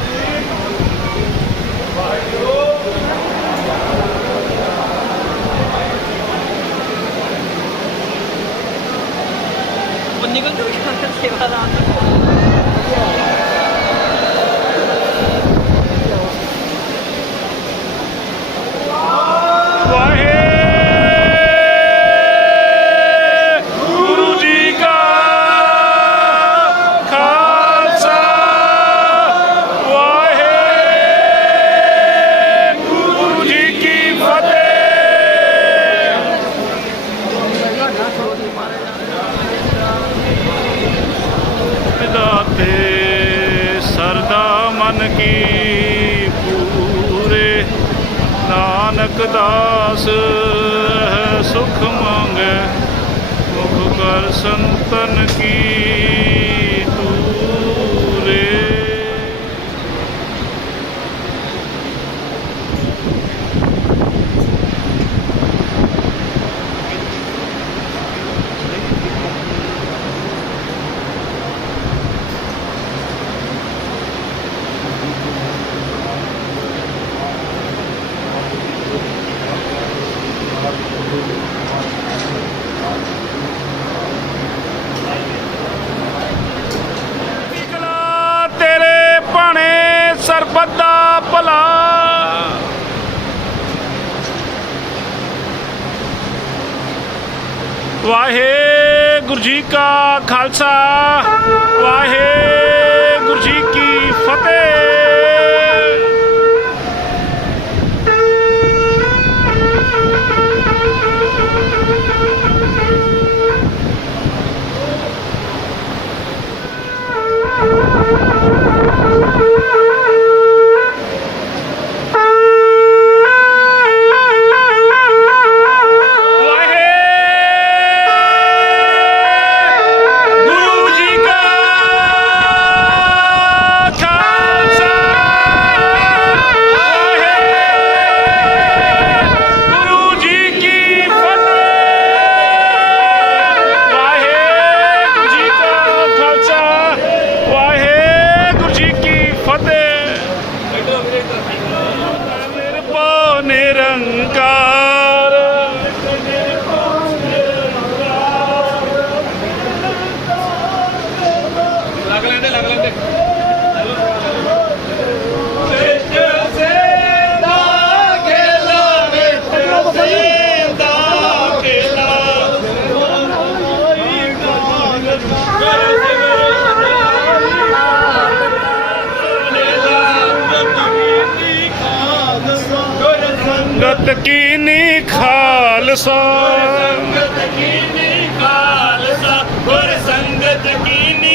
Thank you. ਪੂਰੇ ਨਾਨਕ ਦਾਸ ਹੈ ਸੁਖ ਮੰਗੈ ਮੁਖ ਕਰ ਸੰਤਨ ਕੀ ਸਰਬੱਤ ਦਾ ਭਲਾ ਵਾਹਿਗੁਰੂ ਜੀ ਕਾ ਖਾਲਸਾ ਵਾਹਿਗੁਰੂ ਸੰਗਤ ਕੀਨੀ ਖਾਲਸਾ। ਸੰਗਤ ਕੀਨੀ ਖਾਲਸਾ ਗੁਰ ਸੰਗਤ ਕੀਨੀ